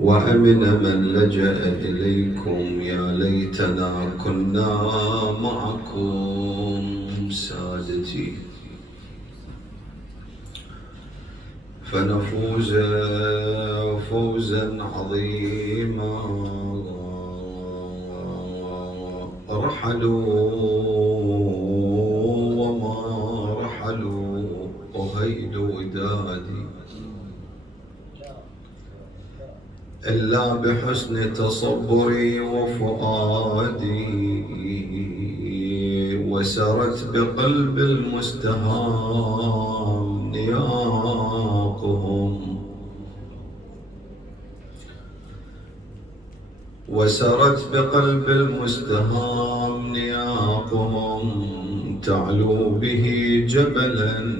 وأمن من لجأ إليكم. يا ليتنا كنا معكم سادتي فنفوز فوزا عظيما. رحلوا وما رحلوا أهيل ودادي إلا بحسن تصبري وفؤادي، وسرت بقلب المستهام نياقهم، وسرت بقلب المستهام نياقهم، تعلو به جبلا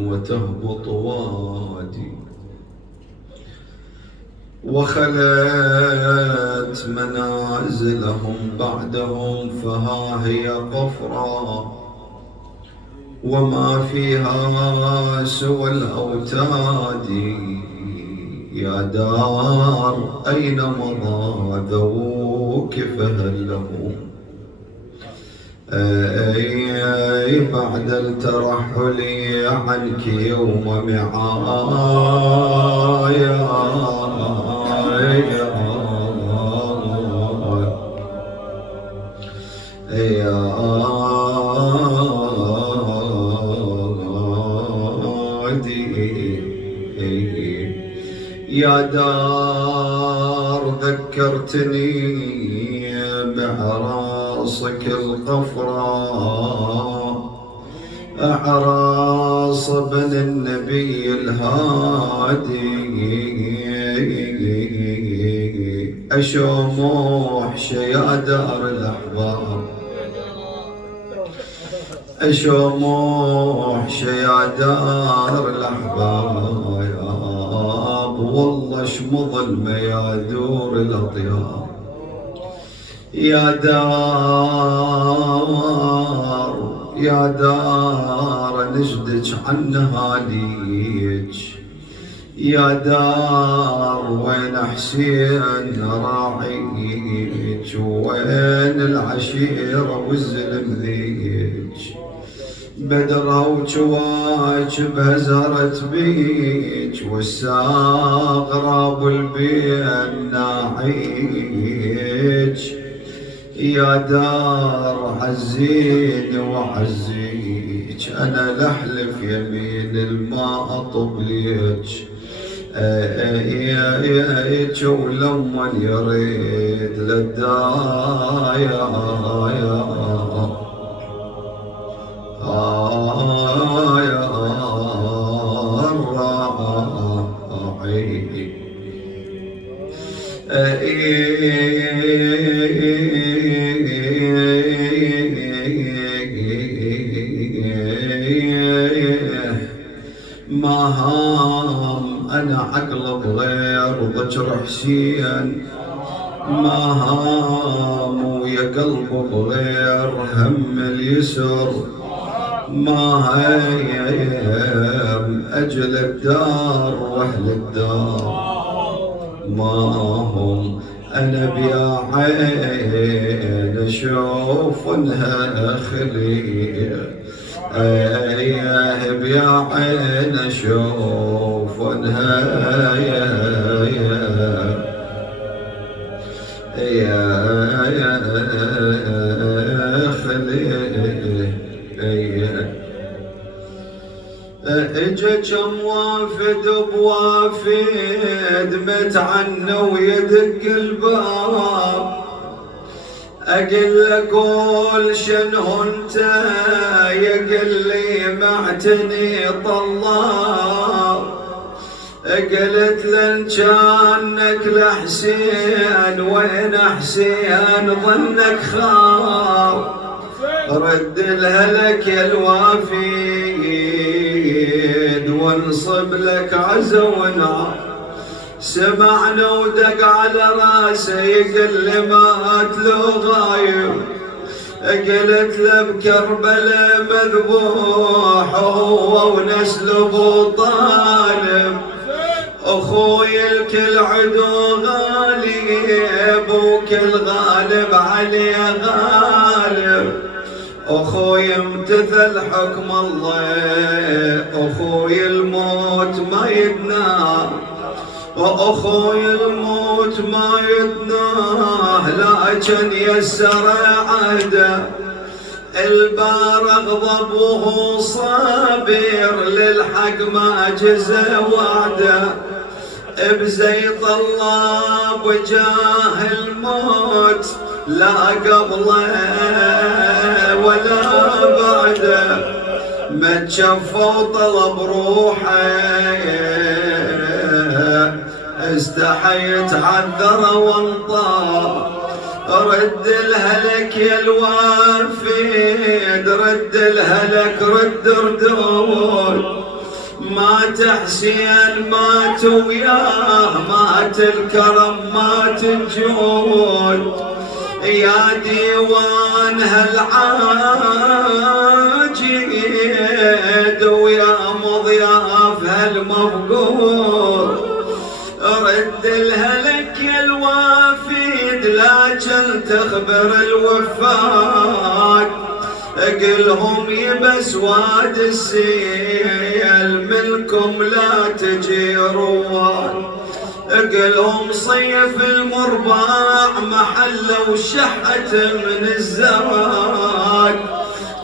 وتهبط وادي. وخلت منازلهم بعدهم فها هي قفرا، وما فيها سوى الأوتاد. يا دار أين مضى ذوك فهل لهم أي بعد الترحل عنك يوم معايا. يا دار ذكرتني بعراصك القفراء، أعراص بن النبي الهادي. أشوموح يا دار الأحباب، أشوموح يا دار الأحباب، والله شمض الميادور الأطياب. يا دار يا دار نجدك عن نهاليك، يا دار وين حسين راعيك، وين العشيرة والزلم ذيك. بدرها وكواكبها زهرت بيك، والساق راب البين ناعيك. يا دار عزيني وعزيك، أنا لحلف يمين الماء أطب ليك. ولما يريد للدايا ما هام أنا عقل بغير ضجر حسين، ما هام ويا قلب بغير هم اليسر، ما هيم أجل الدار وأهل الدار. ما هم أنا بيا عين أشوف إنها خليل، بيا عين أشوف إنها خليل. اجا كم وافد بوافد متعنى ويدق الباب، اقل له قول شنو انت يقل لي معتني طلاب. قلت لن كانك لحسين وين حسين ظنك خاف، رد الهلك يا الوافيد وانصب لك عزا ونار. سمعنا ودق على راسه يقل لي مات لو غايب، قلت له بكربلاء مذبوح هو ونسل ابو طالب، أخوي الكل عدو غالب وكل غالب عليه غالب. أخوي امتثل حكم الله، أخوي الموت ما يدناه، وأخوي الموت ما يدناه، لكن يسر عهده البار غضب وهو صابر، للحق ما جزى وعده، بزيط الله بجاه الموت لا قبله ولا بعده، ما تشفى وطلب روحه استحيت عذر وانطاه. رد الهلك يا الوافد، رد الهلك رد ردود، مات حسين مات وياه، مات الكرم مات الجود، يا ديوان هالعاجد ويا مضياف هالمفقود. رد الهلك يا الوافد لكن تخبر الوفاد، قلهم يبس واد السيل منكم لا تجي رواد، قلهم صيف المرباع محله وشحت من الزواج،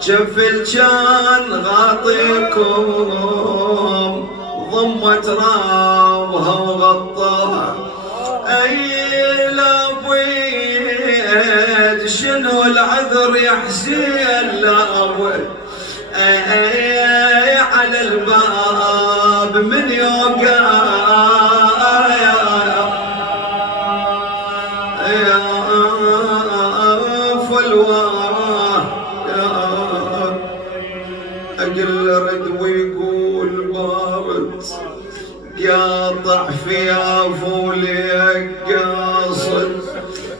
جفل كان غاطيكم ضمت رابها وغطاها. اي لا بيد شنو العذر يا حسين، لا بيد على الباب من يوقع أقل رد ويقول بارد، قاطع في عفولك قاصد،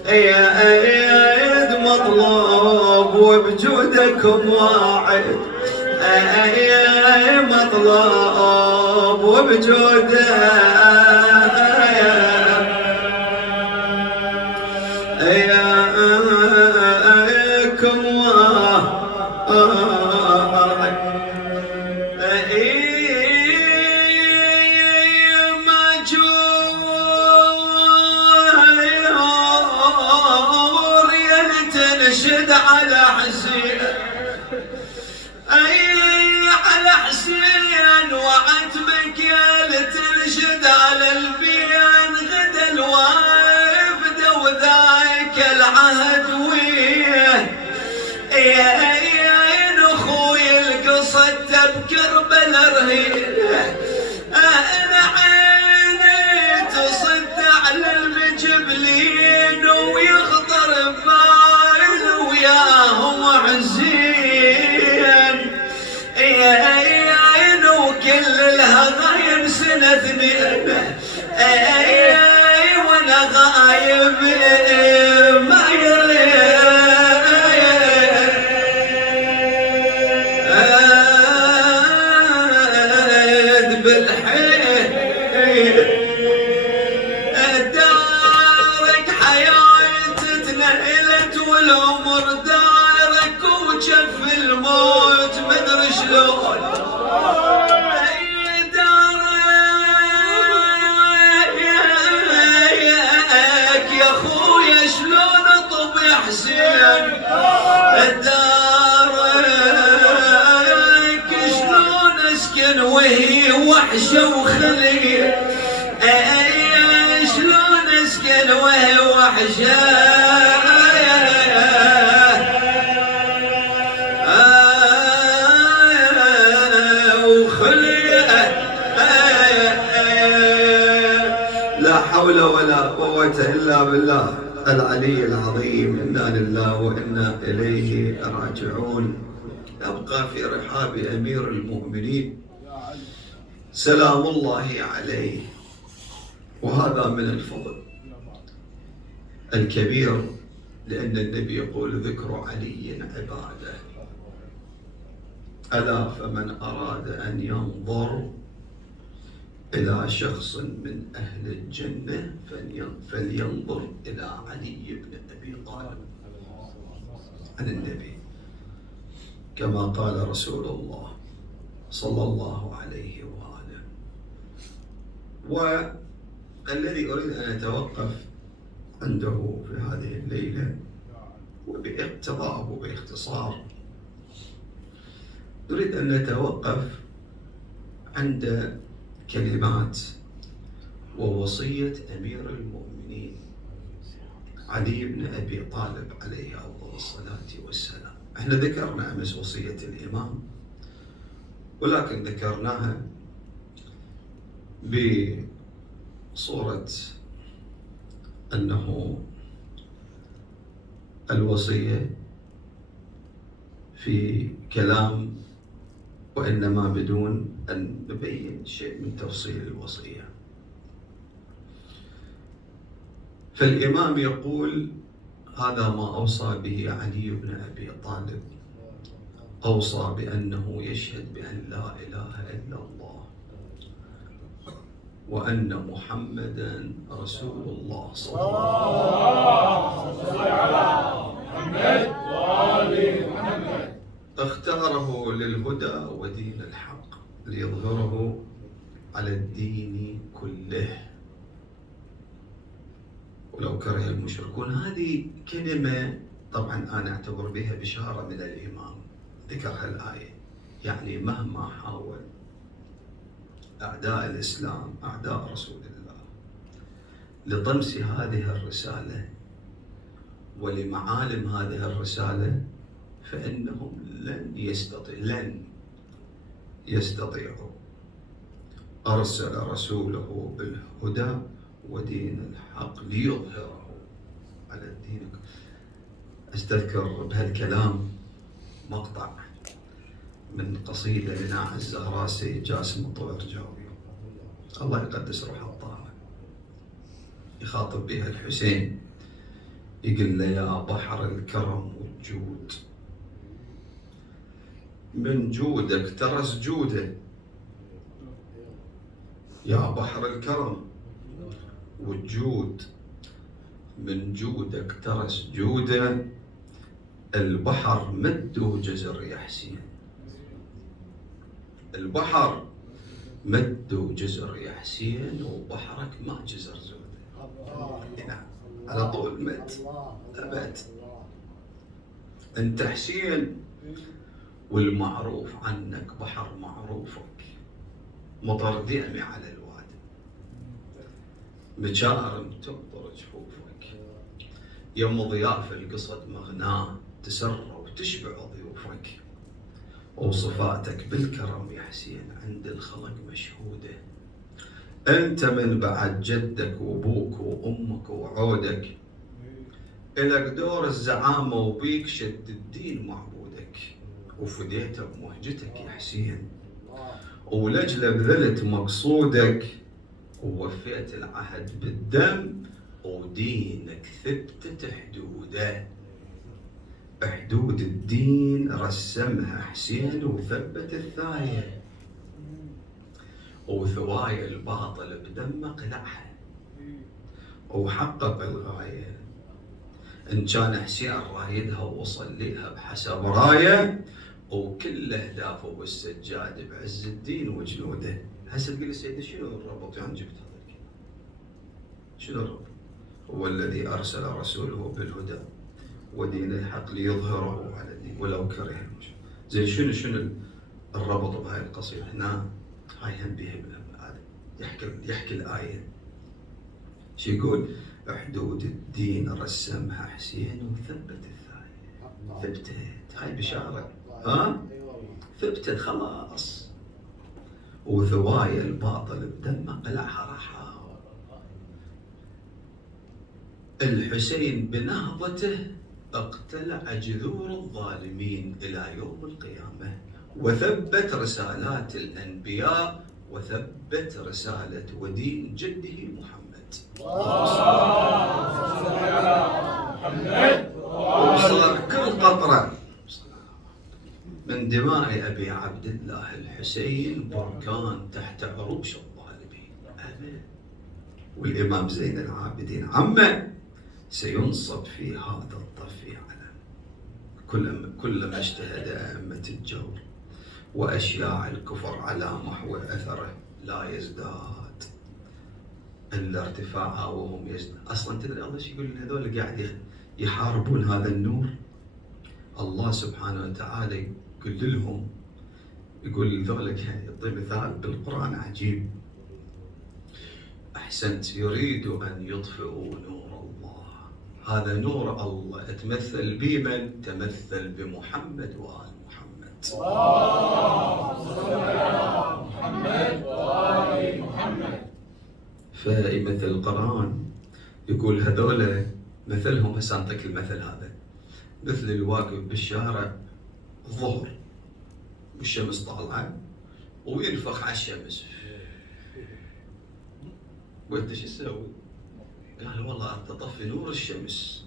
يا ايد مطلوب وبجودكم واعد، مطلوب وبجودكم واعد. مجور ينتنشد على حسين، على حسين وعتمك يا لتنشد على البين، غدا الوافد وذاك العهد ويه، يا اخوي القصد تبكر بالرهين، انا عيني تصد على المجبلين ويخطر ببال وياهم عزين، وكل الهضايم سنة اثنين، وانا غايب ما يريد بالحين دارك حياة تنقلت والعمر دارك وجف الموت مدري شلون، دارك يا خويا شلون اطب يا حسين، دارك شلون اسكن وهي وحشه وخليه، شلون اسكن وهي وحشه لا حول ولا قوة إلا بالله العلي العظيم. إنا لله وإنا إليه راجعون. نبقى في رحاب أمير المؤمنين سلام الله عليه، وهذا من الفضل الكبير، لأن النبي يقول ذكر علي عباده، ألا فمن أراد أن ينظر إلى شخص من أهل الجنة فلينظر إلى علي بن أبي طالب عن النبي، كما قال رسول الله صلى الله عليه وآله. والذي أريد أن أتوقف عنده في هذه الليلة وباقتضاء وباختصار، نريد أن نتوقف عند كلمات ووصية أمير المؤمنين علي بن أبي طالب عليه أفضل الصلاة والسلام. احنا ذكرنا أمس وصية الإمام، ولكن ذكرناها بصورة أنه الوصية في كلام، وإنما بدون أن نبين شيء من تفصيل الوصية. فالإمام يقول: هذا ما أوصى به علي بن أبي طالب، أوصى بأنه يشهد بأن لا إله إلا الله وأن محمدًا رسول الله صلى الله عليه وسلم. اختاره للهدى ودين الحق ليظهره على الدين كله ولو كره المشركون. هذه كلمة طبعا أنا أعتبر بها بشارة من الإمام، ذكر هالآية. يعني مهما حاول أعداء الإسلام أعداء رسول الله لطمس هذه الرسالة ولمعالم هذه الرسالة، فإنهم لن يستطيعوا. أرسل رسوله بالهدى ودين الحق ليظهره على الدين. أستذكر بهالكلام مقطع من قصيدة لناعم الزهراسي جاسم الطويرجاوي الله يقدس روحه الطاهر، يخاطب بها الحسين، يقول له: يا بحر الكرم والجود، من جودك ترس جوده. يا بحر الكرم والجود، من جودك ترس جوده. البحر مد وجزر يا حسين، البحر مد وجزر يا حسين، وبحرك ما جزر زوده. نعم، على طول مد أبد. أنت حسين والمعروف عنك بحر معروفك، مطر ديمي على الوادي، مجارم تمطر جفوفك، يوم ضياف القصد مغناه تسر وتشبع ضيوفك. وصفاتك بالكرم يا حسين عند الخلق مشهودة. أنت من بعد جدك وأبوك وأمك وعودك، إلك دور الزعامة وبيك شد الدين معبودك. وفديته بمهجتك يا حسين، ولجل بذلت مقصودك، ووفيت العهد بالدم، ودينك ثبتت حدوده. حدود الدين رسمها حسين وثبت الثاية، وثوايا الباطل بدمه قلعها وحقق الغاية. إن كان حسين رايدها ووصل لها بحسب راية، وكل أهدافه بالسجاد بعز الدين وجنوده. هسه تقول لي سيدي شنو الربط؟ يعني جبت هذا الكلام شنو الربط؟ هو الذي أرسل رسوله بالهدى ودين الحق ليظهره على الدين ولو كره المشركون. زين شنو الربط بهاي القصيدة؟ هنا هاي هم بها يحكي الآية. شو يقول؟ حدود الدين رسمها حسين وثبت الثاية. ثبتت، هاي بشارة. ثبتت خلاص. وثوايا الباطل بدمه قلعها راحة. الحسين بنهضته اقتلع جذور الظالمين إلى يوم القيامة، وثبت رسالات الأنبياء، وثبت رسالة ودين جده محمد. وصار كل قطرة من دماء أبي عبد الله الحسين بركان تحت عروش الظالمين. والإمام زين العابدين عمه سينصب في هذا الطف علم. كلما اجتهد أئمة الجور وأشياع الكفر على محو أثره لا يزداد إلا ارتفاعها وهم يزداد. أصلا تدري الله شو يقول هذول اللي قاعد يحاربون هذا النور؟ الله سبحانه وتعالى يقول لهم، يقول ذولك، يعطي مثال بالقرآن عجيب. أحسنت، يريد أن يطفئوا نور الله. هذا نور الله تمثل بمن؟ تمثل بمحمد وآل محمد. محمد وآل محمد. فمثل القرآن يقول هذول مثلهم، هسه أعطيك المثل هذا، مثل الواقف بالشارع الظهر والشمس طالعة وينفخ على الشمس، وانت شو تسوي؟ قال والله تطفي نور الشمس.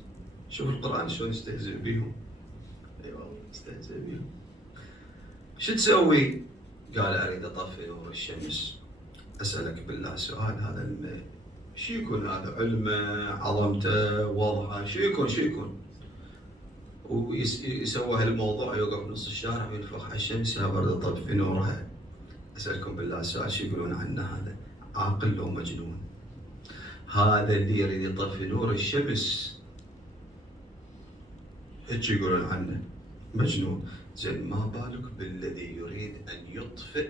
شوف القرآن شلون يستهزئ بيهم. اي والله يستهزئ بيهم. شو تسوي؟ قال اريد اطفي نور الشمس. اسألك بالله سؤال، هذا شو يكون؟ هذا علمه، عظمته، وضعه، شو يكون؟ ويسوى هالموضوع، يوقف نص الشارع وينفخ على الشمس، يا برد طفي نورها. اسألكم بالله سؤال، شو يقولون عنه؟ هذا عاقل لو مجنون؟ هذا اللي يريد يطفي نور الشمس هيك يقولون عنه مجنون. زين ما بالك بالذي يريد أن يطفئ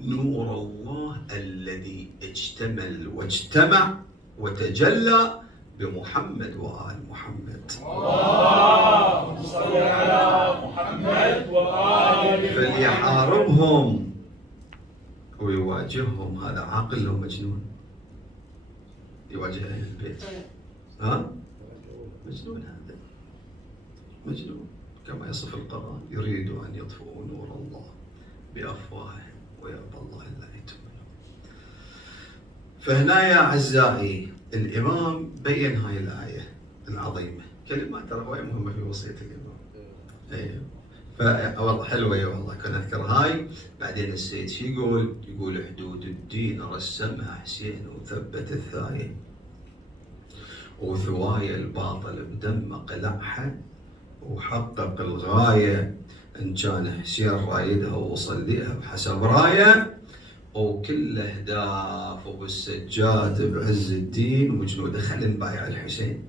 نور الله الذي اجتمل واجتمع وتجلى بمحمد وآل محمد. اللهم صل على محمد وآل محمد. فليحاربهم ويواجههم. هذا عاقل لو مجنون؟ يواجه أهل البيت؟ مجنون. هذا مجنون. كما يصف القرآن، يريد أن يطفئوا نور الله بأفواههم ويأبى الله إلا أن يتم. فهنا يا أعزائي الإمام بين هاي الآية العظيمة، كلمات ترى مهمة في وصية الإمام. أيوه، فوالله حلوة والله، كنا أذكر هاي. بعدين السيد شو يقول؟ يقول حدود الدين رسمها حسين وثبت الثاية، وثوايا الباطل بدمه قلعها، وحقق الغاية إن كان حسين رايدها ووصل لها بحسب راية، وكل أهداف وبالسجاد بعز الدين وجنوده. خلينا نبايع الحسين،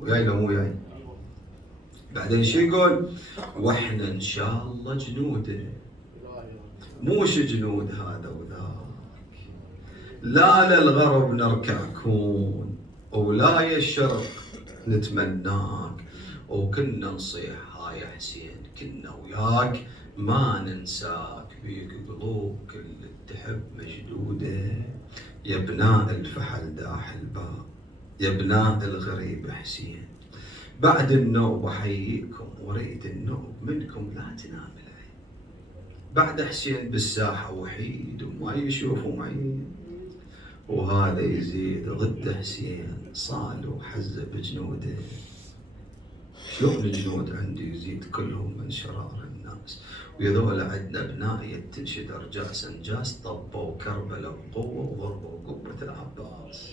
وياي لو مو وياي؟ بعدين شو يقول؟ واحنا ان شاء الله جنوده، موش جنود هذا وذاك، لا للغرب نركع كون، ولا يا الشرق نتمناك، وكنا نصيح هاي حسين كنا وياك، ما ننساك بيك قلوب كل تحب مجدوده. يا ابناء الفحل داح الباب، يا ابناء الغريب حسين، بعد النوب احييكم وريد النوب منكم لا تنام العين. بعد حسين بالساحه وحيد وما يشوف معين، وهذا يزيد ضد حسين صال وحزه بجنوده. شلون الجنود عندي يزيد كلهم من شرار الناس، ويذول عندنا ابناء تنشد رجاس انجاس، طبوا كربلاء بقوه وضربوا قبه العباس.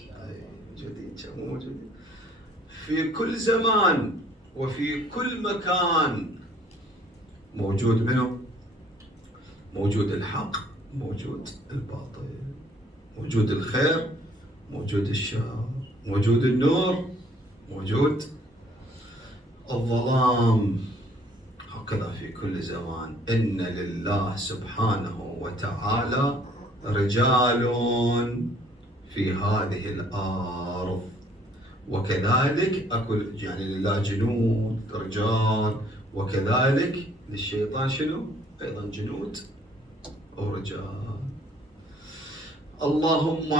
جديد مو موجود في كل زمان وفي كل مكان. موجود منه؟ موجود الحق، موجود الباطل، موجود الخير، موجود الشر، موجود النور، موجود الظلام. هكذا في كل زمان. إن لله سبحانه وتعالى رجال في هذه الأرض، وكذلك أقول يعني لله جنود رجال، وكذلك للشيطان شنو؟ أيضا جنود ورجال. اللهم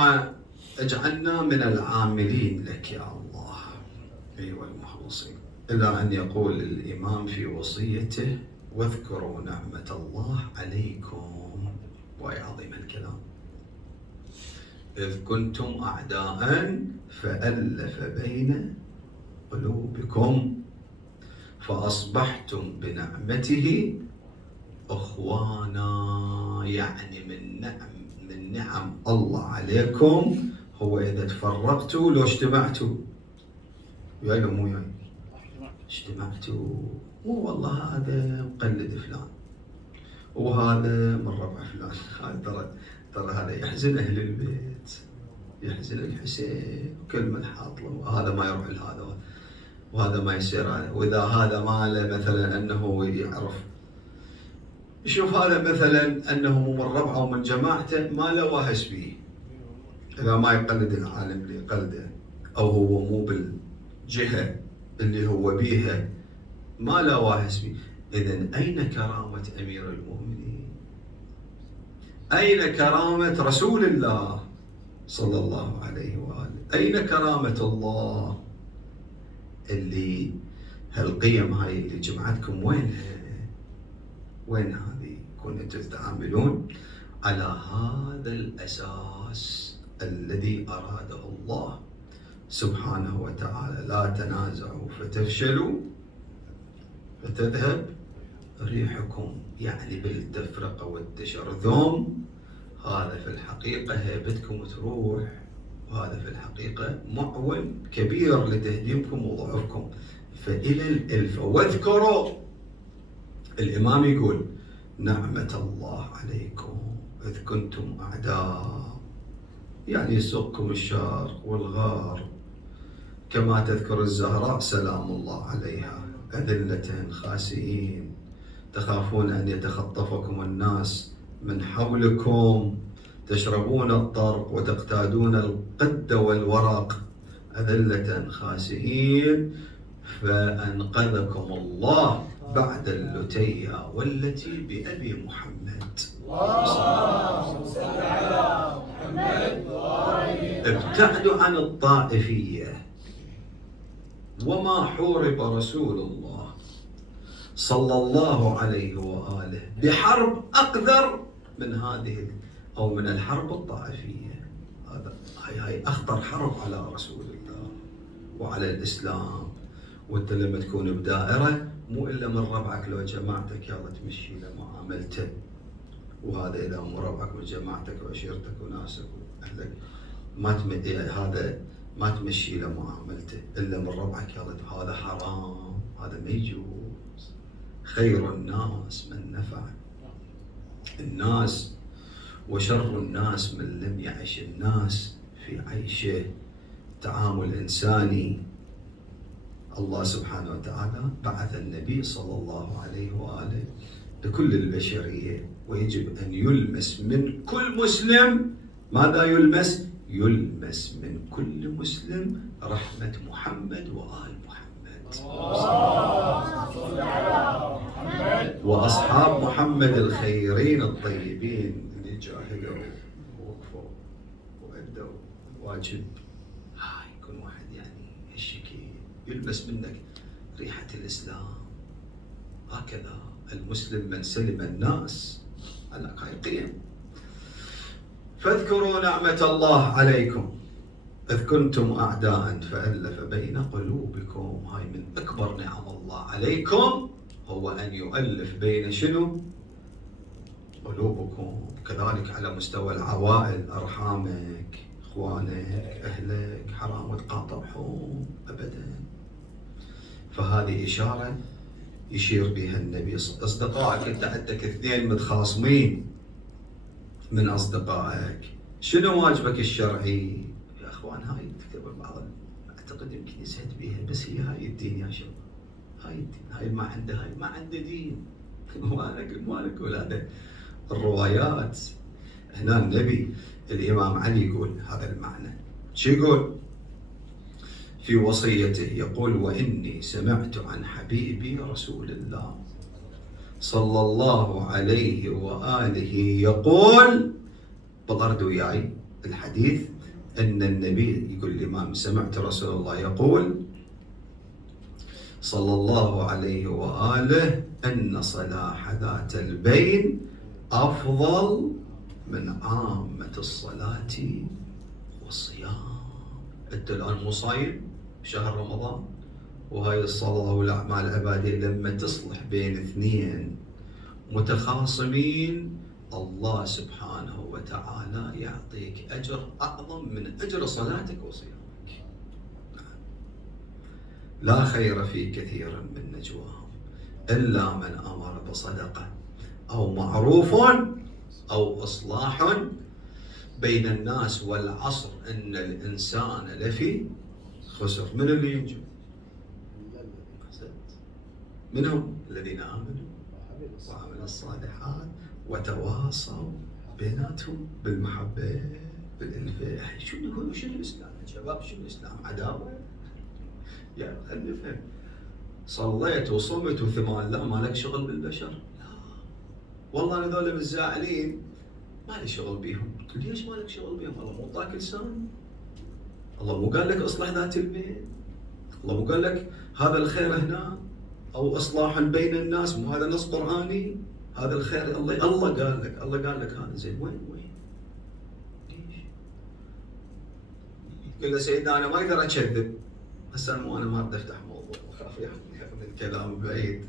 اجعلنا من العاملين لك يا الله، أيها المخلصين. إلى أن يقول الإمام في وصيته: واذكروا نعمة الله عليكم. وهي عظيم الكلام. إذ كنتم أعداء فألف بين قلوبكم فأصبحتم بنعمته أخوانا. يعني من من نعم الله عليكم هو إذا تفرقتوا لو اجتمعتوا. وياي لو مو وياي؟ اجتمعتوا. مو والله هذا مقلد فلان وهذا من ربع فلان. هذا ترى هذا يحزن أهل البيت، يحزن الحسين وكل من حاط له، وهذا ما يروح لهذا وهذا ما يصير هذا. وإذا هذا ماله مثلا أنه يعرف يشوف هذا مثلا أنه من ربعه ومن جماعته ما له واهس به، إذا ما يقلد العالم اللي يقلده أو هو مو بالجهة اللي هو بيها ما له واهس به. إذن أين كرامة أمير المؤمنين؟ أين كرامة رسول الله صلى الله عليه وآله؟ أين كرامة الله اللي هالقيم هاي اللي جمعتكم وينها؟ وين هذه؟ كنتم تتعاملون على هذا الأساس الذي أراده الله سبحانه وتعالى. لا تنازعوا فتفشلوا فتذهب ريحكم. يعني بالتفرقة والتشرذم هذا في الحقيقة هيبتكم تروح، وهذا في الحقيقة معول كبير لتهديمكم وضعفكم. فإلى الألفة. واذكروا الإمام يقول نعمة الله عليكم إذ كنتم أعداء، يعني يسوقكم الشرق والغرب، كما تذكر الزهراء سلام الله عليها أذلة خاسئين تخافون أن يتخطفكم الناس من حولكم، تشربون الطرق وتقتادون القد والورق، أذلة خاسئين فأنقذكم الله بعد اللتية والتي بأبي محمد. ابتعدوا عن الطائفية. وما حورب رسول الله صلى الله عليه وآله بحرب أقدر من هذه أو من الحرب الطائفية. هاي أخطر حرب على رسول الله وعلى الإسلام. وانت لما تكون بدائرة مو إلا من ربعك لو جماعتك يلا تمشي له معاملته، وهذا إذا مو ربعك وجماعتك وعشيرتك وناسك وأهلك هذا ما تمشي له معاملته إلا من ربعك يلا، هذا حرام، هذا ما يجوز. خير الناس من نفع الناس وشر الناس من لم يعش الناس في عيشه. تعامل إنساني. الله سبحانه وتعالى بعث النبي صلى الله عليه وآله لكل البشرية، ويجب أن يلمس من كل مسلم. ماذا يلمس؟ يلمس من كل مسلم رحمة محمد وآل محمد وأصحاب محمد الخيرين الطيبين اللي جاهدوا ووقفوا وأدوا واجب. يكون واحد يعني هالشكل يلبس منك ريحة الإسلام. هكذا المسلم من سلم الناس على قيم. فاذكروا نعمة الله عليكم إذ كنتم أعداء فألف بين قلوبكم. هاي من أكبر نعم الله عليكم، هو أن يؤلف بين شنو؟ قلوبكم. كذلك على مستوى العوائل، أرحامك، إخوانك، أهلك، حرام تقاطعهم أبدا. فهذه إشارة يشير بها النبي. أصدقائك، أنت عندك اثنين متخاصمين من أصدقائك، شنو واجبك الشرعي؟ يا أخوان هاي تكتب بعض أعتقد يمكن يزهد بها، بس هي هاي الدين يا شباب. هاي الدين، هاي ما عنده دين. ما نقول هذا الروايات. هنا النبي الإمام علي يقول هذا المعنى. شو يقول في وصيته؟ يقول وإني سمعت عن حبيبي رسول الله صلى الله عليه وآله يقول، بطرد وياي الحديث، أن النبي يقول الإمام سمعت رسول الله يقول صلى الله عليه وآله أن صلاح ذات البين أفضل من عامة الصلاة والصيام. أنت الآن مصايم شهر رمضان، وهاي الصلاة والأعمال العبادية لما تصلح بين اثنين متخاصمين الله سبحانه وتعالى يعطيك أجر أعظم من أجر صلاتك وصيامك. لا خير في كثير من نجواهم إلا من أمر بصدقة أو معروف أو إصلاح بين الناس، والعصر إن الإنسان لفي خسر. من اللي ينجو؟ من هم؟ الذين آمنوا وعملوا الصالحات وتواصوا بيناتهم بالمحبة بالألفة. شنو الإسلام يا شباب؟ شنو الإسلام؟ عداوة؟ يعني خلينا نفهم. صليت وصمت وثمان، لا ما لك شغل بالبشر. لا والله أنا ذولا متزاعلين ما لي شغل بيهم. ليش ما لك شغل بيهم؟ الله مو طاك لسان؟ الله مو قال لك اصلح ذات البين؟ الله مو قال لك هذا الخير هنا او اصلاح بين الناس؟ مو هذا نص قراني؟ هذا الخير الله قال لك هذا. زين وين ليش؟ تقول له سيدنا انا ما اقدر اكذب. هسه انا ما بدي افتح موضوع، اخاف ياخذ الكلام بعيد،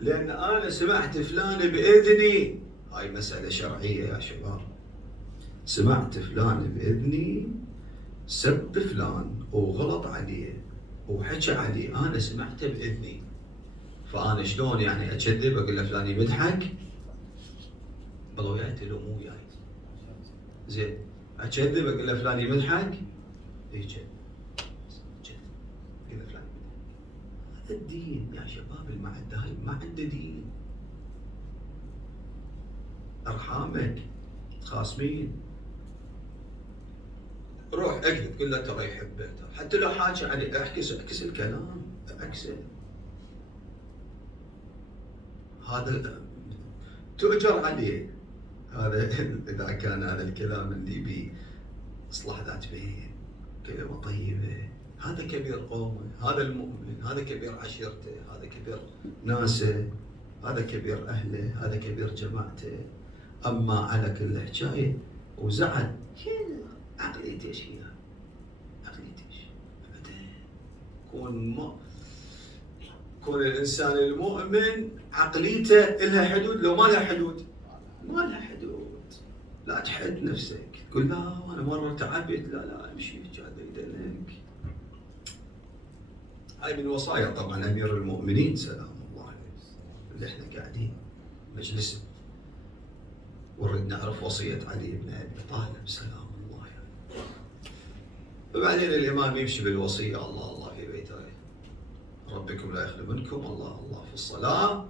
لان انا سمعت فلان باذني. هاي مساله شرعيه يا شباب. سمعت فلان باذني سب فلان وغلط عليه وحكى عليه، انا سمعته باذني، فانا شلون يعني اكذب اقول له فلان يمدحك؟ والله وياي له مو وياي. زين اكذب اقول له فلان يمدحك؟ اي كذب اقول له فلان يمدحك. هذا الدين يا شباب. المعده هاي ما عنده دين. ارحامك خاصمين، روح اكذب قل له ترى يحبك، حتى لو حاكي عليه اعكس الكلام، اعكسه. هذا تؤجر عليه. هذا اذا كان هذا الكلام اللي بيه اصلاح ذات بين، كلمه طيبه. هذا كبير قومه، هذا المؤمن، هذا كبير عشيرته، هذا كبير ناسه، هذا كبير اهله، هذا كبير جماعته. اما على كل حكايه وزعل، عقليته ايش هي؟ عقليته ايش؟ ابدا. كون الانسان المؤمن عقليته لها حدود. لو ما لها حدود ما لها حدود. لا تحد نفسك تقول لا انا مره تعبت، لا امشي جاد يدلك. هاي من وصايا طبعا امير المؤمنين سلام الله عليه اللي احنا قاعدين مجلس ونريد نعرف وصيه علي بن ابي طالب سلام الله عليه. وبعدين الامام يمشي بالوصيه الله في بيته ربكم لا يخلو منكم، الله في الصلاه،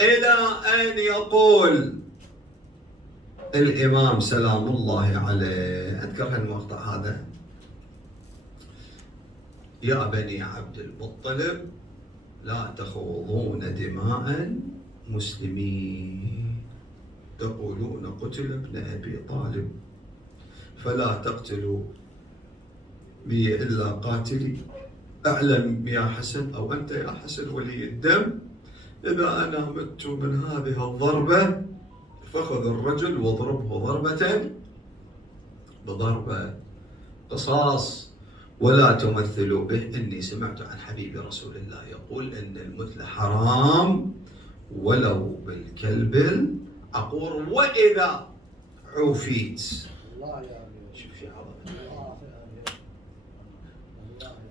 الى ان يقول الامام سلام الله عليه. اذكر هالمقطع هذا: يا بني عبد المطلب لا تخوضون دماء المسلمين، تقولون قتل ابن ابي طالب، فلا تقتلوا بي الا قاتلي. اعلم يا حسن او انت يا حسن ولي الدم، اذا انا مت من هذه الضربه فخذ الرجل واضربه ضربه بضربه قصاص، ولا تمثلوا به. اني سمعت عن حبيب رسول الله يقول ان المثل حرام ولو بالكلب العقور واذا عوفيت. شوف شي عظمه.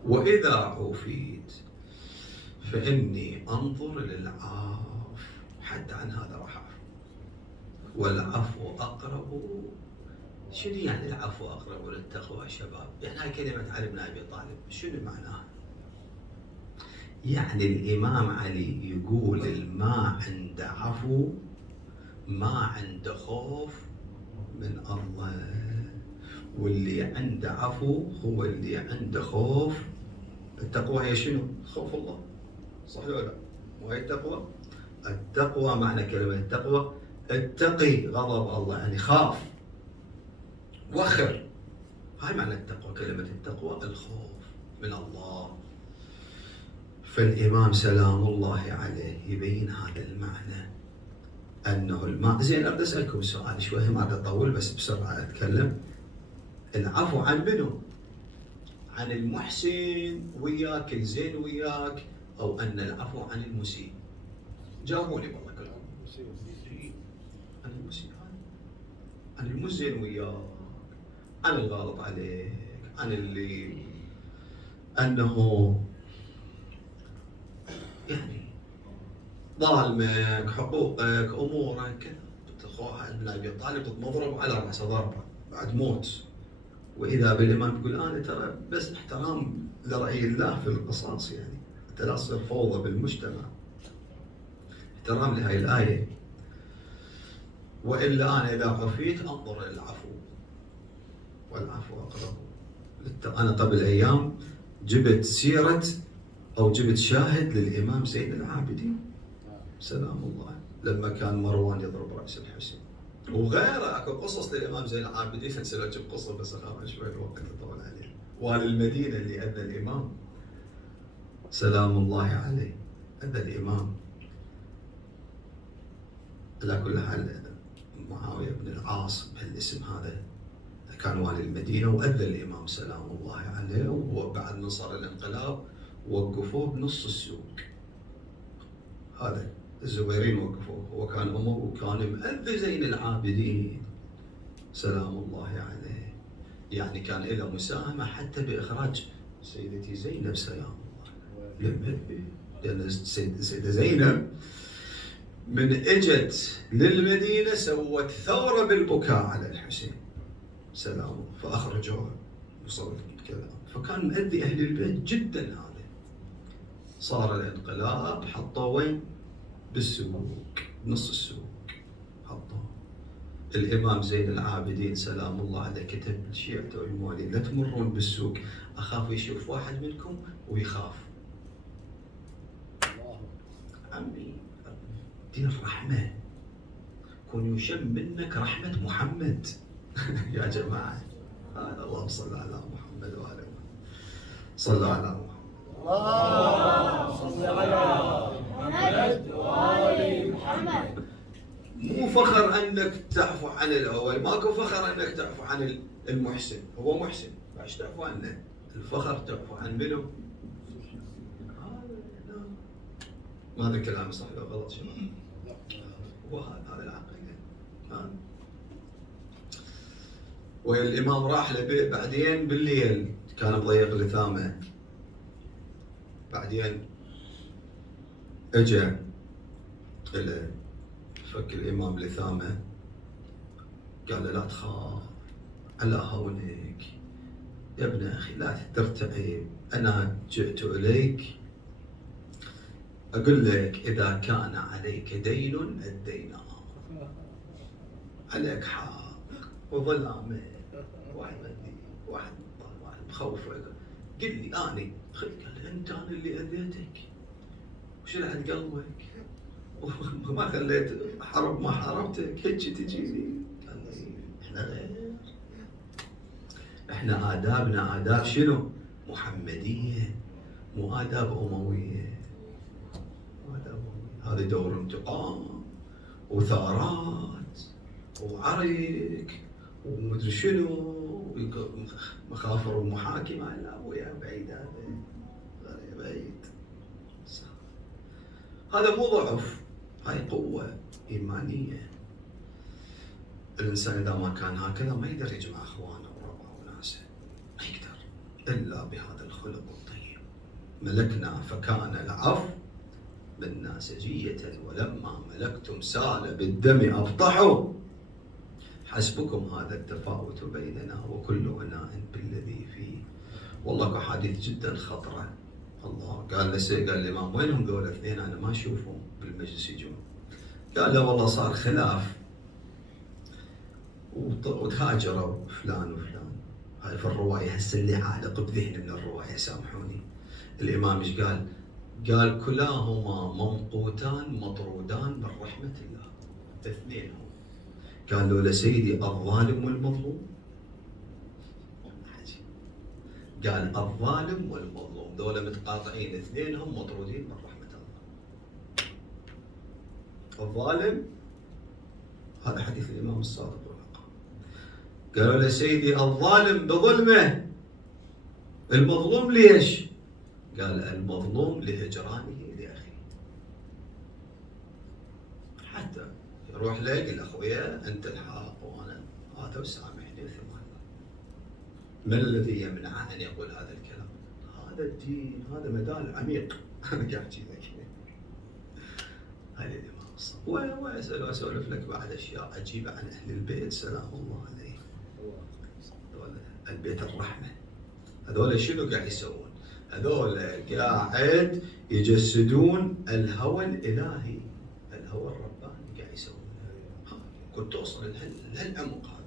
واذا عوفيت فاني انظر للعاف. حتى عن هذا راح اعفو، والعفو اقرب. شنو يعني العفو اقرب للتقوى يا شباب؟ يعني هاي كلمه علي بن ابي طالب شنو معناها؟ يعني الامام علي يقول ما عنده عفو ما عنده خوف من الله، واللي عنده عفو هو اللي عنده خوف. التقوى هي شنو؟ خوف الله، صح ولا لا؟ وهي التقوى. التقوى معنى كلمه التقوى اتقي غضب الله، يعني خاف وخر. هاي معنى التقوى. كلمة التقوى الخوف من الله. فالإمام سلام الله عليه يبين هذا المعنى، أنه زين أبدأ أسألكم سؤال شوي، ما بدي أطول بس بسرعة أتكلم. العفو عن منو؟ عن المحسن وياك الزين وياك، أو أن العفو عن المسيء؟ جاوبوني والله كلكم. عن المسيء. عن المزين وياك، عن الغالط عليك، عن اللي أنه يعني ظالمك، حقوقك، أمورك كذا. أخوها ابن أبي طالب مضرب على رأسه ضربه بعد موت، وإذا بالإمام يقول أنا ترى بس احترام لرأي الله في القصاص، يعني حتى لا تصير فوضى بالمجتمع، احترام لهاي الآية. وإلا أنا إذا عفيت أنظر إلى العفو، والعفو أقرب. أنا قبل أيام جبت سيرة أو جبت شاهد للإمام زين العابدين سلام الله لما كان مروان يضرب رأس الحسين، وغيره اكو قصص للإمام زين العابدين. هسه أجيب قصة بس أخاف شوي الوقت يطول عليه. والمدينة اللي أذى الإمام سلام الله عليه، أذى الإمام على كل حال معاوية بن العاص بهالاسم هذا كان والي المدينة وأذى الإمام سلام الله عليه، وبعد من صار الانقلاب وقفوه بنص السوق. هذا الزبيرين وقفوه، هو كان أمر وكان مأذي زين العابدين سلام الله عليه، يعني كان له مساهمة حتى بإخراج سيدتي زينب سلام الله. لأن السيدة زينب من اجت للمدينة سوت ثورة بالبكاء على الحسين سلام الله، فأخرجوها وصلت كذا، فكان مؤذي أهل البيت جدا. هذا صار الانقلاب حطوه وين؟ بالسوق، نص السوق حطوه. الإمام زين العابدين سلام الله عليه كتب لشيعته والموالين لا تمرون بالسوق، أخاف يشوف واحد منكم ويخاف. عمي دين رحمة، كن يشم منك رحمة محمد يا جماعة. اللهم صل على محمد وعلى محمد. صلوا على محمد. اللهم صل على محمد وآل محمد. مو فخر انك تعفو عن الاول، ماكو فخر انك تعفو عن المحسن، هو محسن باش تعفو عنه. الفخر تعفو عن منو؟ ما هذا الكلام صح ولا غلط شباب؟ هو هذا العقيدة. والإمام راح له بعدين بالليل، كان مضيق لثامه، بعدين اجى إلى فك الإمام لثامه قال له لا تخاف على هونك يا ابن أخي، لا ترتعب، أنا جئت إليك أقول لك إذا كان عليك دين أديناه، عليك حق وظلامة، واحد مدي واحد مخوفك، قل لي أنا قال أنت أنا اللي أذيتك وشلعت قلبك وما خليت حرب ما حاربتك، هيك تجيني. قال لي إحنا غير، إحنا آدابنا آداب شنو؟ محمدية، مو آداب أموية. هذا دور انتقام وثارات وعرك ومدري شنو مخافر ومحاكمة. لا ويا بعيد، هذا بعيد. هذا مو ضعف، هاي قوة إيمانية. الإنسان إذا ما كان هكذا ما يقدر يجمع أخوانه وربعه وناسه، ما يقدر إلا بهذا الخلق الطيب. ملكنا فكان العفو بالناسجية، ولما ملكتم سال بالدم أبطحوا، حسبكم هذا التفاوت بيننا وكل أناء بالذي فيه. والله أحاديث جدا خطرة. الله قال الإمام وينهم ذول الاثنين أنا ما أشوفهم بالمجلس يجون؟ قال له والله صار خلاف وتهاجروا فلان وفلان. هاي في الرواية هسه اللي عالق بذهني من الرواية سامحوني. الإمام ايش قال؟ قال كلاهما ممقوتان مطرودان من رحمة الله، اثنين. قال له لسيدي الظالم والمظلوم، قال الظالم والمظلوم ذولا متقاطعين، اثنينهم مطرودين من رحمة الله. الظالم هذا حديث الإمام الصادق والحق. قالوا لسيدي الظالم بظلمه، المظلوم ليش؟ قال المظلوم لهجرانه لأخيه. حتى يروح له يقول أخويا أنت الحق وأنا هذا وسامحني 8. من الذي يمنع أن يقول هذا الكلام؟ هذا الدين، هذا مجال عميق. أنا قاعد أحكي لك هذا الإمام الصادق. وأسولف لك بعد أشياء عجيبة عن أهل البيت سلام الله عليهم. البيت الرحمة، هذول شنو قاعد يسوون؟ هذول قاعد يجسدون الهوى الإلهي، الهوى الرباني قاعد يسوون. كنت توصل لهالعمق هذا.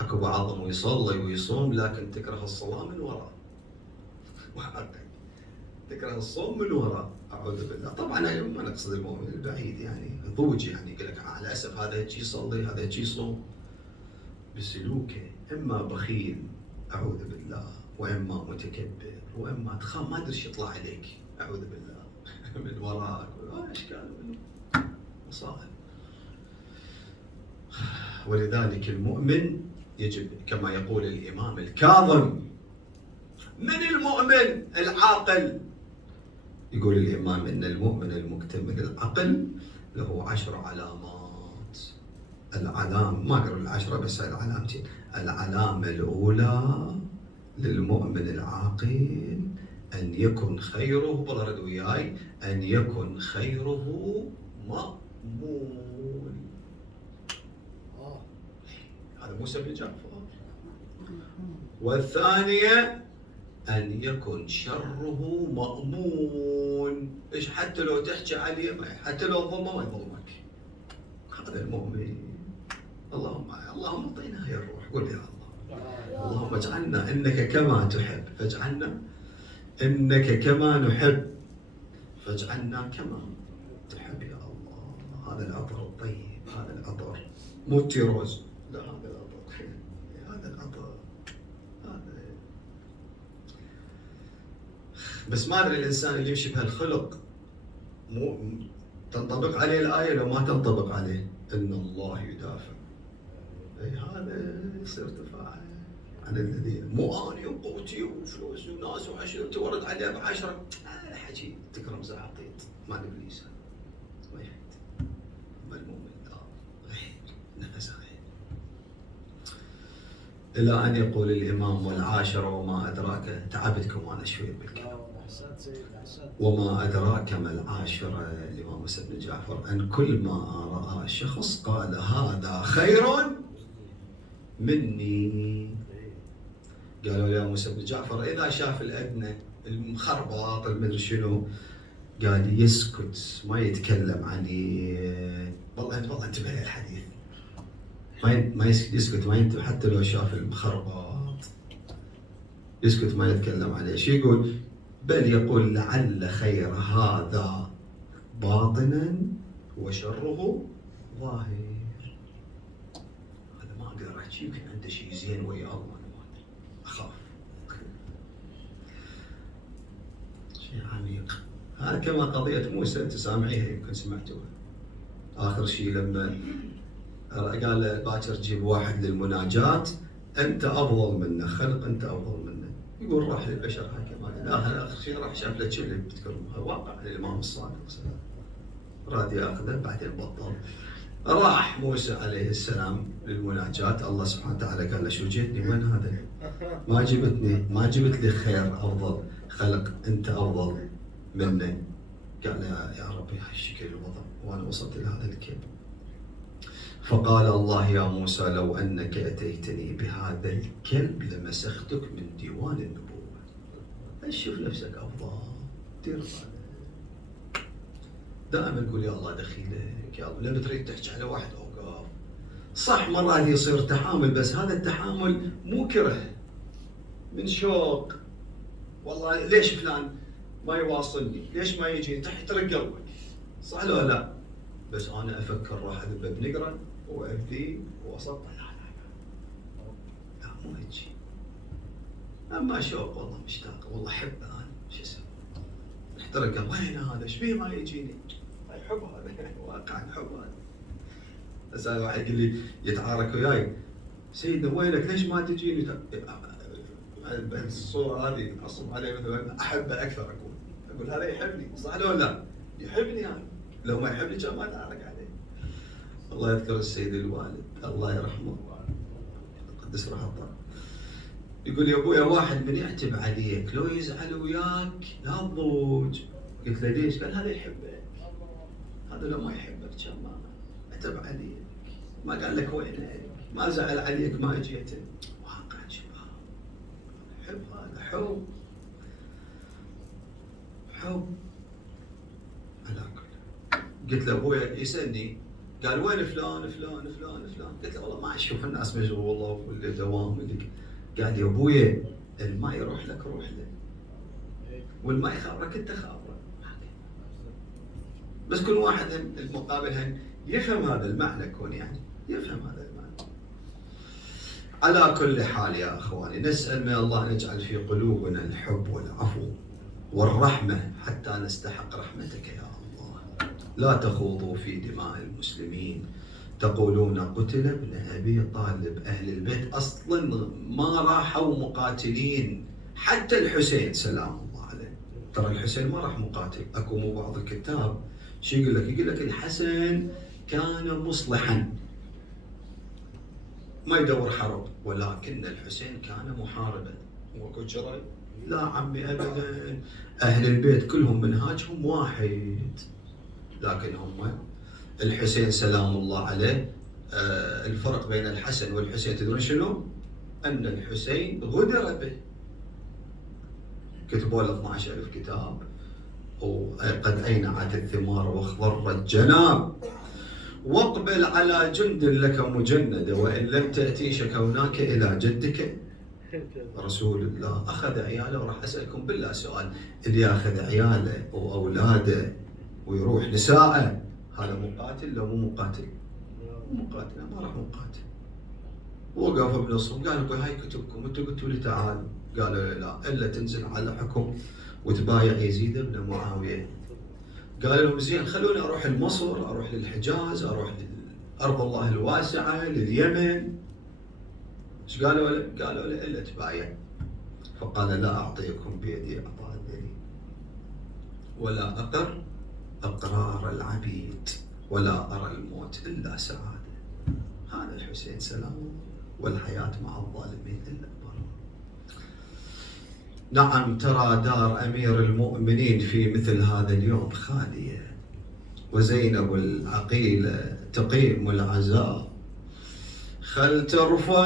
اكو بعضهم يصلي ويصوم لكن تكره الصلاة من وراء. تكره الصوم من وراء، اعوذ بالله. طبعا ما نقصد المؤمن البعيد، يعني ضوج، يعني يقول لك على الاسف هذا يجي يصلي، هذا يجي يصوم، بسلوكه اما بخيل اعوذ بالله، واما متكبر، واما تخاف ما ادري ايش يطلع عليك اعوذ بالله من وراءك، اشكال من مصائب. ولذلك المؤمن يجب كما يقول الإمام الكاظم: من المؤمن العاقل؟ يقول الإمام إن المؤمن المكتمل العقل له 10 علامات. ما أقرأ 10 بس العلامتين. العلامة الأولى للمؤمن العاقل أن يكن خيره، برد وياي، أن يكن خيره مأمول. هذا موسى بن جعفر. والثانية أن يكن شره مأمون. إيش حتى لو تحكي عليه، حتى لو ظلمه ما يظلمك. هذا المؤمن. اللهم اعطينا هي الروح. قل يا الله اللهم اجعلنا إنك كما تحب فاجعلنا، إنك كما نحب فاجعلنا كما تحب يا الله. هذا العطر الطيب، هذا العطر مو التيروز، لا هذا العطر، هذا العطر هذا. بس ما ادري الانسان اللي يمشي بهالخلق مو تنطبق عليه الايه لو ما تنطبق عليه ان الله يدافع. اي هذا يصير دفاع عن الذين، مو اني وقوتي وفلوس وناس وعشرتي ورد عليه ب10. هذا حكي تكرم زعاقيط مال ابليس. ما يفيد. اما المؤمن غير نفسه غير. إلى أن يقول الإمام: والعاشرة وما أدراك. تعبتكم أنا شوي بالكلام. وما أدراك ما العاشرة. الإمام موسى بن جعفر: أن كل ما رأى شخص قال هذا خير مني. قالوا يا موسى بن جعفر إذا شاف الأدنى المخربط المدري شنو، قال يسكت ما يتكلم عني. والله انتبه الحديث، ما يسكت، ما ينتبه حتى لو شاف المخربط، يسكت ما يتكلم عليه. شو يقول؟ بل يقول لعل خير هذا باطنا وشره ظاهر. هذا ما اقدر احكي، يمكن عنده شيء زين ويا الله، اخاف. شيء عميق. هذا كما قضية موسى تسامعيها يمكن سمعتوها. آخر شيء لما قال باكر جيب واحد للمناجاة، أنت أفضل منه، خلق أنت أفضل منه. يقول راح للبشر هكذا. آخر شيء راح شاف له شيء اللي بتذكرون واقع الإمام الصادق سلام. راد ياخذه بعدين بطل. راح موسى عليه السلام للمناجاة، الله سبحانه وتعالى قال له: شو جيتني وين هذا؟ ما جبت لي خير أفضل، خلق أنت أفضل منه. قال يا ربي هالشكل الوضع وأنا وصلت إلى هذا الكلب. فقال الله: يا موسى لو أنك أتيتني بهذا الكلب لمسختك من ديوان النبوة. شوف نفسك أفضل، دير بالك. دائما قول يا الله دخيلك، يا الله لما تريد تحكي على واحد أوقف. صح مرات يصير تحامل، بس هذا التحامل مو كره، من شوق. والله ليش فلان ما يواصلني؟ ليش ما يجي؟ تحترق قلبك، صح ولا لا؟ بس أنا أفكر راح أذبه بنقرة وأذيه وأسطح. لا مو هيجي. أما شوق، والله مشتاق، والله أحبه أنا، شو أسوي؟ احترق قلبي، وين هذا؟ إيش بيه ما يجيني؟ أحب هذا، واقعا أحب هذا. بس هذا واحد يقول لي يتعارك وياي: سيدنا وينك؟ ليش ما تجيني؟ الصورة هذه أصب عليه مثلا أحبه أكثر. أقول هذا يحبني، صح ولا لا؟ يحبني أنا، لو ما يحبني كان ما أتعارك عليه. الله يذكر السيد الوالد الله يرحمه قدس روح الله، يقول يا ابويا واحد من يعتب عليك لو يزعل وياك لا تضوج. قلت له ليش؟ قال هذا يحبك، هذا لو ما يحبك كان ما عتب عليك، ما قال لك وينك، ما زعل عليك ما اجيت. واقع شباب، حب، هذا حب، حب على كل. قلت له ابويا يسالني قال وين فلان فلان فلان فلان؟ قلت له والله ما اشوف الناس مشغوله ولا دوام. قال يا ابويا الماء يروح لك روح له، والماء يخابرك انت خابره. بس كل واحد المقابل يفهم هذا المعنى، كون يعني يفهم هذا المعنى. على كل حال يا اخواني، نسال من الله ان يجعل في قلوبنا الحب والعفو والرحمه حتى نستحق رحمتك يا الله. لا تخوضوا في دماء المسلمين. تقولون قتل ابن ابي طالب، اهل البيت اصلا ما راحوا مقاتلين، حتى الحسين سلام الله عليه، ترى الحسين ما راح مقاتل. اكو مو بعض الكتاب شو يقول لك؟ يقول لك الحسن كان مصلحا ما يدور حرب، ولكن الحسين كان محاربا. واكو جرى؟ لا عمي ابدا، اهل البيت كلهم منهاجهم واحد، لكن هم الحسين سلام الله عليه. الفرق بين الحسن والحسين تدرون شنو؟ ان الحسين غدر به، كتبوا له 12,000 كتاب، وقد اينعت الثمار واخضر الجناب، واقبل على جند لك مجند، وان لم تاتي شكوناك الى جدك رسول الله. اخذ عياله، وراح اسالكم بالله سؤال، اللي ياخذ عياله واولاده ويروح نساءه هذا مقاتل لو مو مقاتل؟ مو مقاتل، ما راح مقاتل. وقف بنصهم قال ابوي هاي كتبكم، انتم قلتوا لي تعال، قالوا لا الا تنزل على حكم وتبايع يزيد بن معاويه. قال لهم زين خلوني اروح لمصر، اروح للحجاز، اروح لارض الله الواسعه، لليمن. ايش قالوا له؟ قالوا له الا تبايع. فقال لا اعطيكم بيدي اعطاء الدليل، ولا اقر اقرار العبيد، ولا ارى الموت الا سعاده. هذا الحسين سلام، والحياه مع الظالمين الا برا. نعم، ترى دار امير المؤمنين في مثل هذا اليوم خاليه، وزينب العقيله تقيم العزاء. خل ترفع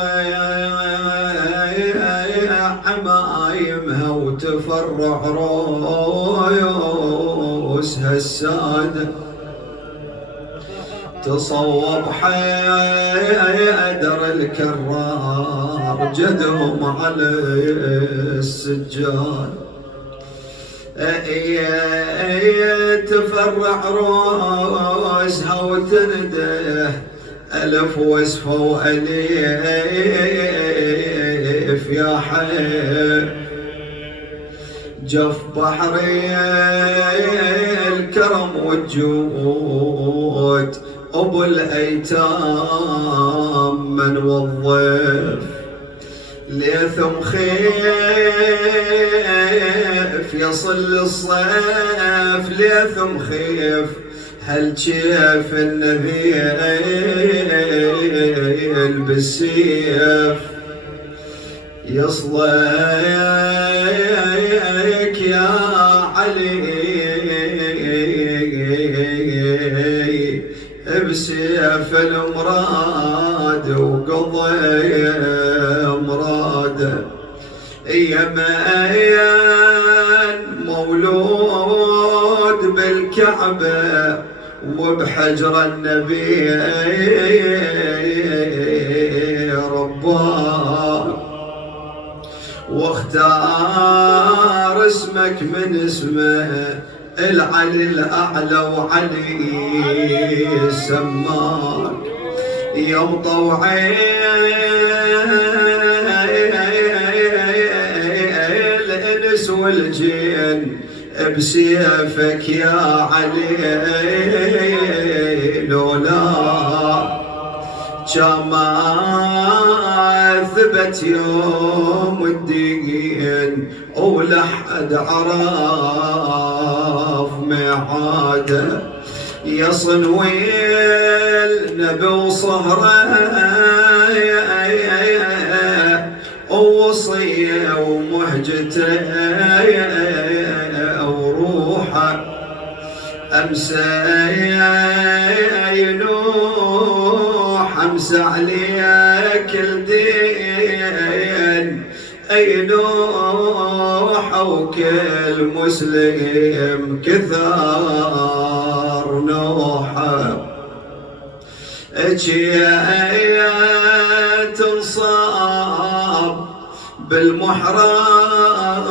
حمايمها وتفرع رؤوسها الساده، تصوب حيدر الكرار جدهم على السجاد. تفرع رؤوسها وتنده ألف وسفة وأليف يا حي، جف بحري الكرم والجود، أبو الأيتام من والضيف، ليثم خيف يصل الصيف، ليثم خيف هل شيف النذيل بالسيف، يصليك يا علي بسيف المراد وقضي مراده. يمين مولود بالكعبة وبحجر النبي رباه، واختار اسمك من اسمه العلي الأعلى وعلي سماك. يوم طوعي الإنس والجن بسيفك يا علي، لولا كما ثبت يوم الدين ولحد عرف ميعاده. يا صنويل نبي وصهره ووصيه ومهجته وروحه امسى ينوح امسى عليك الدين اي نوح وكل مسلم كثار نوحه يا تنصاب بالمحراب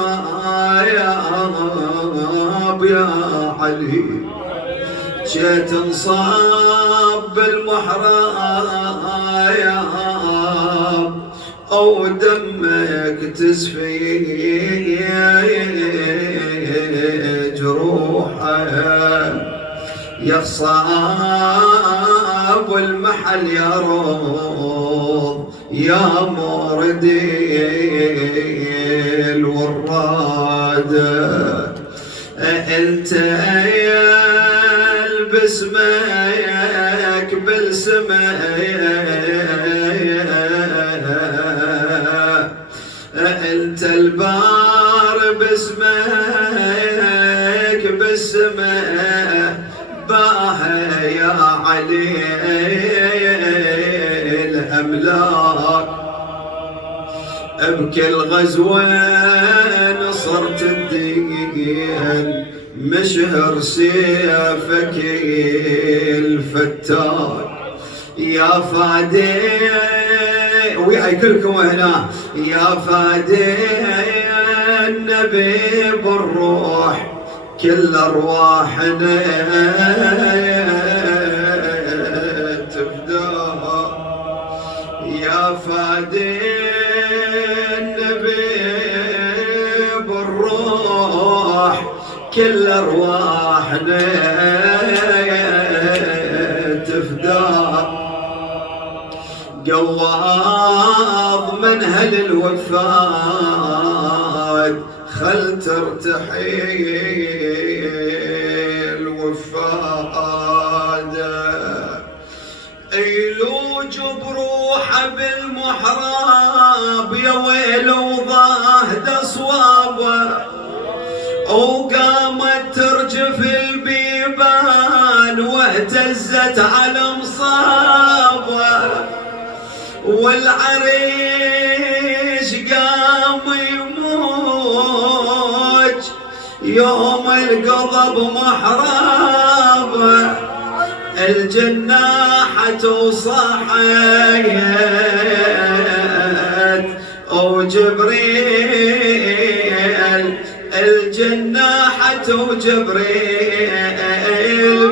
يا علي جيت انصاب بالمحراب او دمك تسفي جروحه يا صاب المحل يا روض يا موردي الورادة انت يا باسمك بالسماء انت البار باسمك بالسماء باها يا علي الاملاك بكل غزوة نصرت الدين مشهر سيفك الفتاك يا فادي وياي كلكم هنا يا فادي النبي بالروح كل ارواحنا تفداها يا فادي النبي بالروح كل ارواحنا تفداها قواض من هل الوفاد خل ترتحي الوفاد يلوج بروحه بالمحراب يا ويل وضاهد اصوابه وقامت ترجف البيبان واهتزت على مصابه والعريش قام يموج يوم القضب محرابه الجناحة وصحيت وجبريل الجناحة وجبريل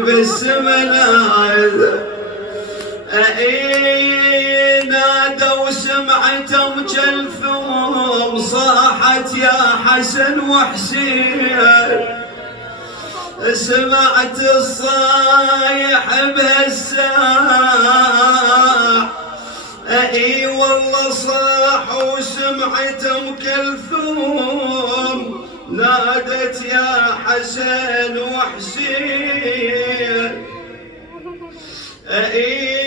بالسمنايد نادوا سمعتهم جلثوم صاحت يا حسن وحسين سمعت الصايح بهالساع اي والله صاح وسمعت ام كلثوم نادت يا حسن وحسين اي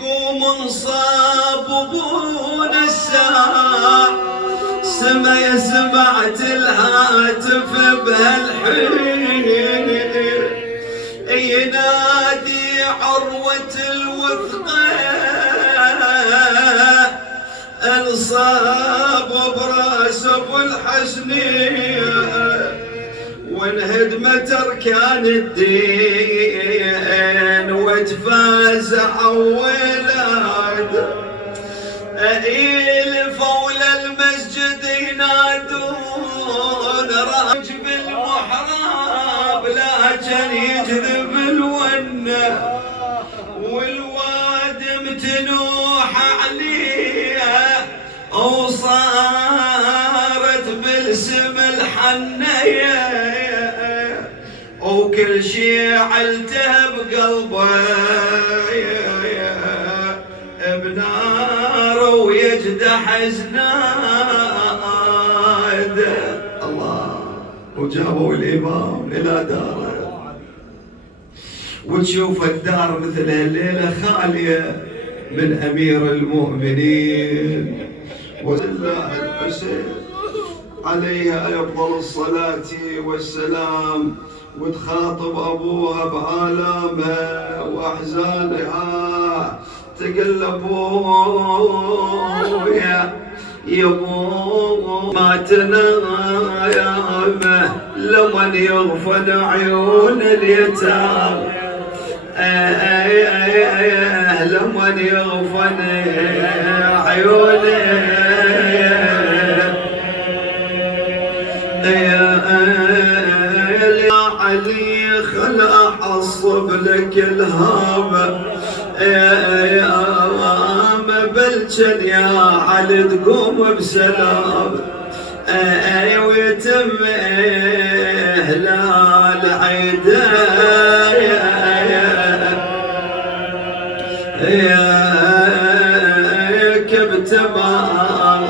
قوم انصاب ابونا الساع سمعت الهاتف بهالحين ينادي عروة الوثقة انصاب براسه بالحسنية وانهدمت اركان الدين وتفازع ولاد الفوا للمسجد ينادون راج بالمحراب لكن يجذب الونه والوادم تنوح عليها وصارت بالسم الحنيه وكل شي علته بقلبه بنار ويجدح زناد الله وجابوا الإمام إلى داره وتشوف الدار مثل هالليلة خالية من أمير المؤمنين والله الحسين عليه أفضل الصلاة والسلام، وتخاطب أبوها بآلامها وأحزانها، تقلبوا يا ابو ماتنا يا امه لمن يغفن عيون اليتامى، لمن يغفن عيون يا علي خل احصب لك الهامه يا بلشن يا علي تقوم بسلام ويتم هلال عيده يا كبتمام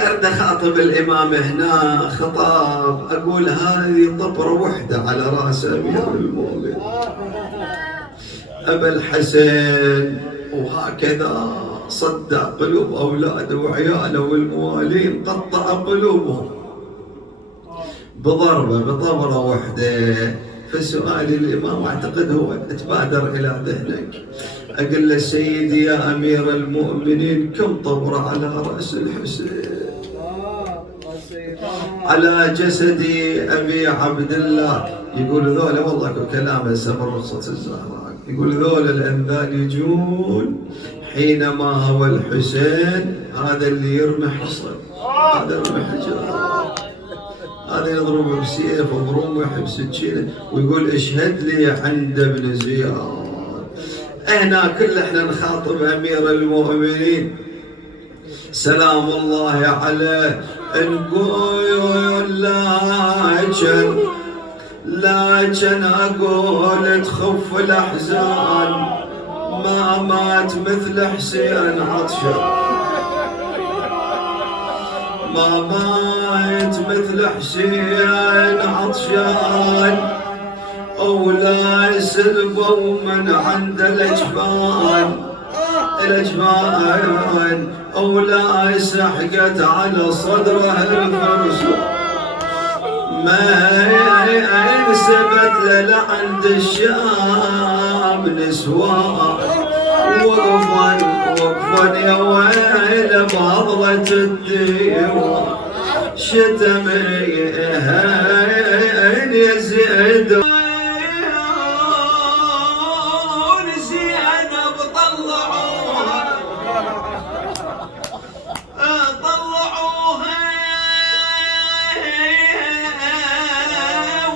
ارد اخاطب الامام هنا خطاب، اقول هذه طبره وحده على راس امير المؤمنين أبا الحسن، وهكذا صدع قلوب أولاده وعياله والموالين، قطع قلوبهم بضربة بطبرة واحدة. فسؤال الإمام أعتقد هو تبادر إلى ذهنك، أقول له سيدي يا أمير المؤمنين كم طبرة على رأس الحسين، على جسد أبي عبد الله؟ يقول ذولا والله كلامه سبر رخصة الزهراء، يقول ذولا الأنذال يجون حينما هو الحسين، هذا اللي يرمي حصن، هذا يرمي حجر، هذا يضرب بسيف وبرمح بسكينه، ويقول اشهد لي عند ابن زياد. هنا كل احنا نخاطب امير المؤمنين سلام الله عليه، نقول لكن اقول تخف الاحزان، ما مات مثل حسين عطشان، ما مات مثل حسين عطشان، ولا يسلبوا من عند الأجفان، ولا يسحقت على صدره الفرس، ما انسبت لعند الشام نسوان، وقفا يا ويل بهضلة الديوان، شتمين يزيد زينب طلعوها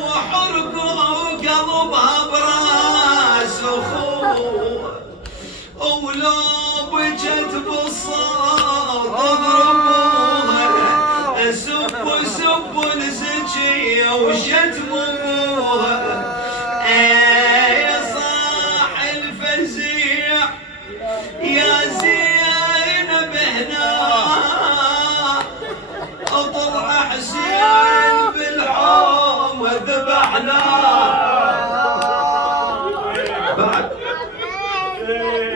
وحرقوا قلبها براس اخوها، ولو بجت بالصوت اضربوها، سبوا الزكية وشتموها، صاح الفزيع يا زينب هنا، طلع حسين بالحوم ذبحناه بعد،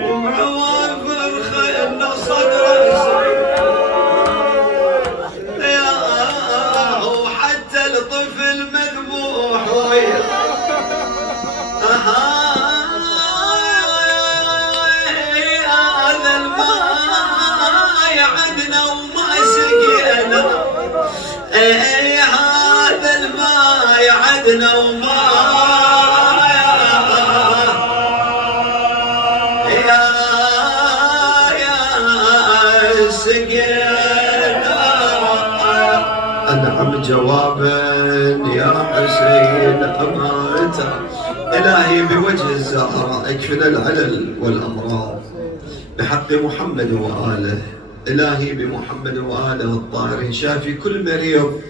ومعوان فرخة ان صدره وحتى الطفل مذبوح ويا هذا الماء عدنا وما سقينا، هذا الماء عدنا وما سقينا. أنعم جوابا يا حسين أمانته، إلهي بوجه الزهراء اكفنا العلل والأمراض بحق محمد وآله، إلهي بمحمد وآله الطاهرين شافي كل مريض،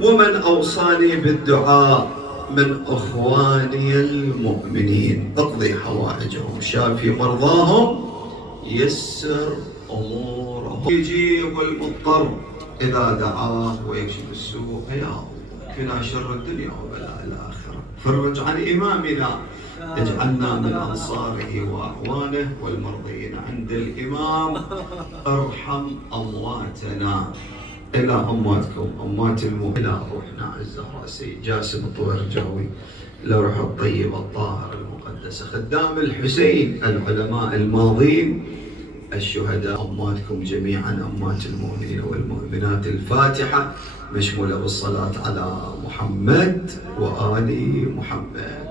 ومن أوصاني بالدعاء من أخواني المؤمنين، اقضي حوائجهم، شافي مرضاهم، يسر أمورهم، يجيب المضطر إذا دعاه ويكشف السوء يا الله. كنا شر الدنيا وبلاء الآخرة. فرج عن إمامنا، اجعلنا من أنصاره وأعوانه والمرضيين عند الإمام. ارحم أمواتنا. إلى أمواتكم أموات المؤمنين، إلى روحنا الزهراء سيد جاسم الطويرجاوي، إلى روح الطيبة الطاهرة المقدسة خدام الحسين، العلماء الماضين، الشهداء، أمواتكم جميعا أموات المؤمنين والمؤمنات. الفاتحة مشمولة بالصلاة على محمد وآل محمد.